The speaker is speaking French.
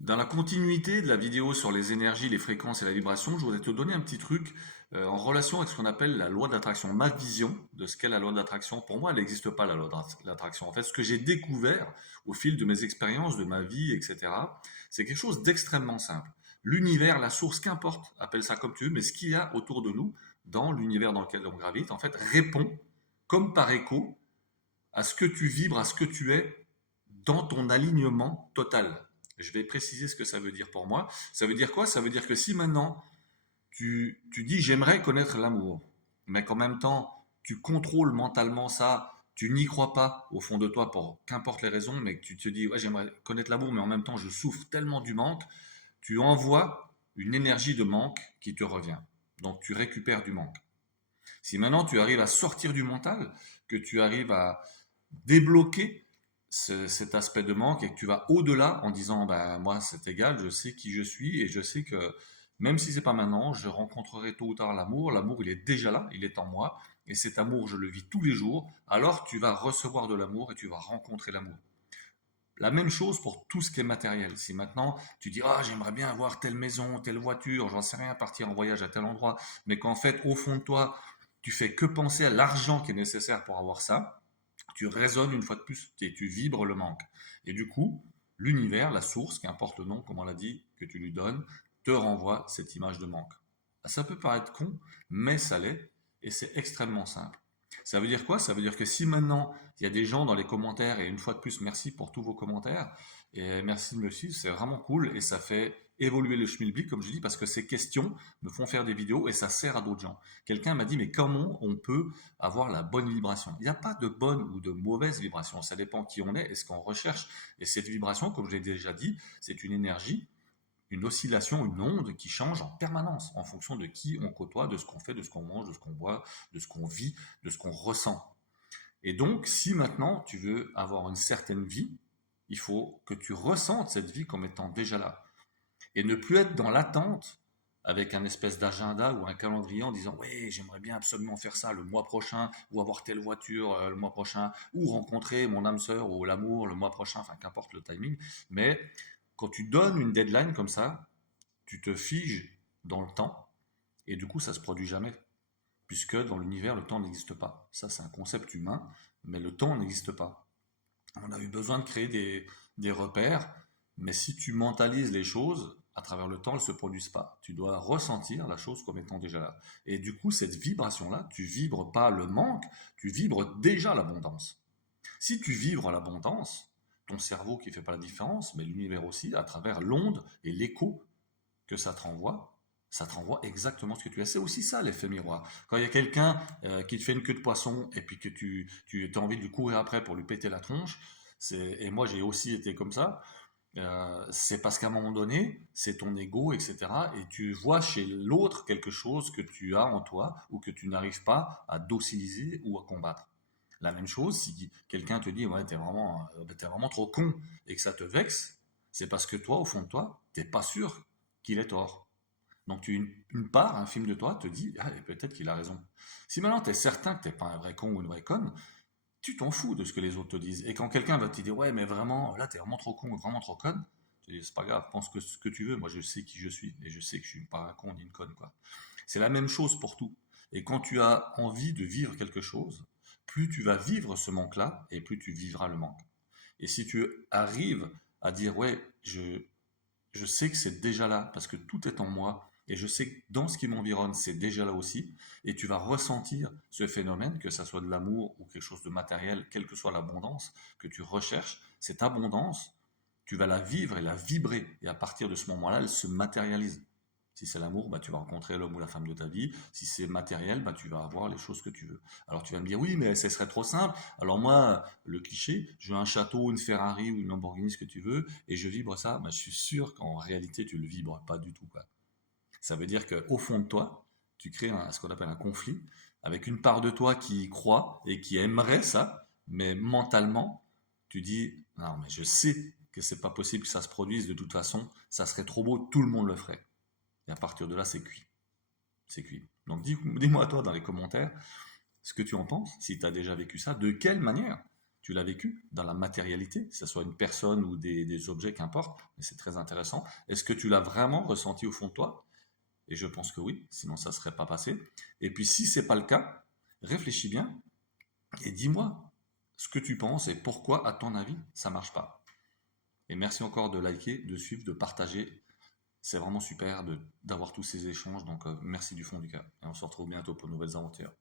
Dans la continuité de la vidéo sur les énergies, les fréquences et la vibration, je voudrais te donner un petit truc en relation avec ce qu'on appelle la loi de l'attraction. Ma vision de ce qu'est la loi de l'attraction, pour moi, elle n'existe pas, la loi de l'attraction. En fait, ce que j'ai découvert au fil de mes expériences, de ma vie, etc., c'est quelque chose d'extrêmement simple. L'univers, la source, qu'importe, appelle ça comme tu veux, mais ce qu'il y a autour de nous, dans l'univers dans lequel on gravite, en fait, répond comme par écho à ce que tu vibres, à ce que tu es dans ton alignement total. Je vais préciser ce que ça veut dire pour moi. Ça veut dire quoi? Ça veut dire que si maintenant tu dis j'aimerais connaître l'amour, mais qu'en même temps tu contrôles mentalement ça, tu n'y crois pas au fond de toi pour qu'importe les raisons, mais que tu te dis ouais, j'aimerais connaître l'amour, mais en même temps je souffre tellement du manque, tu envoies une énergie de manque qui te revient. Donc tu récupères du manque. Si maintenant tu arrives à sortir du mental, que tu arrives à débloquer cet aspect de manque et que tu vas au-delà en disant bah, moi c'est égal, je sais qui je suis et je sais que même si c'est pas maintenant, je rencontrerai tôt ou tard l'amour. L'amour il est déjà là, il est en moi et cet amour je le vis tous les jours. Alors tu vas recevoir de l'amour et tu vas rencontrer l'amour. La même chose pour tout ce qui est matériel. Si maintenant tu dis ah j'aimerais bien avoir telle maison, telle voiture, j'en sais rien, partir en voyage à tel endroit, mais qu'en fait au fond de toi tu fais que penser à l'argent qui est nécessaire pour avoir ça, tu résonnes une fois de plus et tu vibres le manque. Et du coup, l'univers, la source, qu'importe le nom, comme on l'a dit, que tu lui donnes, te renvoie cette image de manque. Ça peut paraître con, mais ça l'est, et c'est extrêmement simple. Ça veut dire quoi? Ça veut dire que si maintenant il y a des gens dans les commentaires, et une fois de plus, merci pour tous vos commentaires, et merci de me suivre, c'est vraiment cool, et ça fait évoluer le schmilblick, comme je dis, parce que ces questions me font faire des vidéos et ça sert à d'autres gens. Quelqu'un m'a dit, mais comment on peut avoir la bonne vibration? Il n'y a pas de bonne ou de mauvaise vibration, ça dépend qui on est et ce qu'on recherche. Et cette vibration, comme je l'ai déjà dit, c'est une énergie, une oscillation, une onde qui change en permanence en fonction de qui on côtoie, de ce qu'on fait, de ce qu'on mange, de ce qu'on boit, de ce qu'on vit, de ce qu'on ressent. Et donc, si maintenant tu veux avoir une certaine vie, il faut que tu ressentes cette vie comme étant déjà là. Et ne plus être dans l'attente avec un espèce d'agenda ou un calendrier en disant ouais j'aimerais bien absolument faire ça le mois prochain ou avoir telle voiture le mois prochain ou rencontrer mon âme sœur ou l'amour le mois prochain, enfin qu'importe le timing. Mais quand tu donnes une deadline comme ça, tu te figes dans le temps et du coup ça se produit jamais puisque dans l'univers le temps n'existe pas. Ça c'est un concept humain, mais le temps n'existe pas. On a eu besoin de créer des repères, mais si tu mentalises les choses, à travers le temps, elles ne se produisent pas. Tu dois ressentir la chose comme étant déjà là. Et du coup, cette vibration-là, tu vibres pas le manque, tu vibres déjà l'abondance. Si tu vibres l'abondance, ton cerveau qui ne fait pas la différence, mais l'univers aussi, à travers l'onde et l'écho que ça te renvoie exactement ce que tu es. C'est aussi ça l'effet miroir. Quand il y a quelqu'un qui te fait une queue de poisson et puis que tu as envie de lui courir après pour lui péter la tronche, et moi j'ai aussi été comme ça, c'est parce qu'à un moment donné, c'est ton ego, etc. Et tu vois chez l'autre quelque chose que tu as en toi ou que tu n'arrives pas à dociliser ou à combattre. La même chose, si quelqu'un te dit ouais, t'es vraiment trop con et que ça te vexe, c'est parce que toi, au fond de toi, t'es pas sûr qu'il ait tort. Donc une part, un film de toi te dit ah, peut-être qu'il a raison. Si maintenant tu es certain que t'es pas un vrai con ou une vraie conne, tu t'en fous de ce que les autres te disent. Et quand quelqu'un va te dire ouais mais vraiment là t'es vraiment trop con ou vraiment trop conne, tu dis c'est pas grave, pense que ce que tu veux, moi je sais qui je suis et je sais que je suis pas un con ni une conne quoi. C'est la même chose pour tout. Et quand tu as envie de vivre quelque chose, plus tu vas vivre ce manque-là et plus tu vivras le manque. Et si tu arrives à dire ouais je sais que c'est déjà là parce que tout est en moi et je sais que dans ce qui m'environne, c'est déjà là aussi. Et tu vas ressentir ce phénomène, que ça soit de l'amour ou quelque chose de matériel, quelle que soit l'abondance que tu recherches, cette abondance, tu vas la vivre et la vibrer. Et à partir de ce moment-là, elle se matérialise. Si c'est l'amour, bah, tu vas rencontrer l'homme ou la femme de ta vie. Si c'est matériel, bah, tu vas avoir les choses que tu veux. Alors tu vas me dire, oui, mais ce serait trop simple. Alors moi, le cliché, je veux un château, une Ferrari ou une Lamborghini, ce que tu veux, et je vibre ça. Bah, je suis sûr qu'en réalité, tu le vibres pas du tout, quoi. Ça veut dire qu'au fond de toi, tu crées ce qu'on appelle un conflit avec une part de toi qui y croit et qui aimerait ça, mais mentalement, tu dis, non, mais je sais que c'est pas possible que ça se produise de toute façon, ça serait trop beau, tout le monde le ferait. Et à partir de là, c'est cuit. C'est cuit. Donc dis-moi toi dans les commentaires ce que tu en penses, si tu as déjà vécu ça, de quelle manière Tu l'as vécu dans la matérialité, que ce soit une personne ou des objets, qu'importe, mais c'est très intéressant. Est-ce que tu l'as vraiment ressenti au fond de toi? Et je pense que oui, sinon ça ne serait pas passé. Et puis si c'est pas le cas, réfléchis bien et dis-moi ce que tu penses et pourquoi, à ton avis, ça marche pas. Et merci encore de liker, de suivre, de partager. C'est vraiment super d'avoir tous ces échanges. Donc merci du fond du cœur. Et on se retrouve bientôt pour de nouvelles aventures.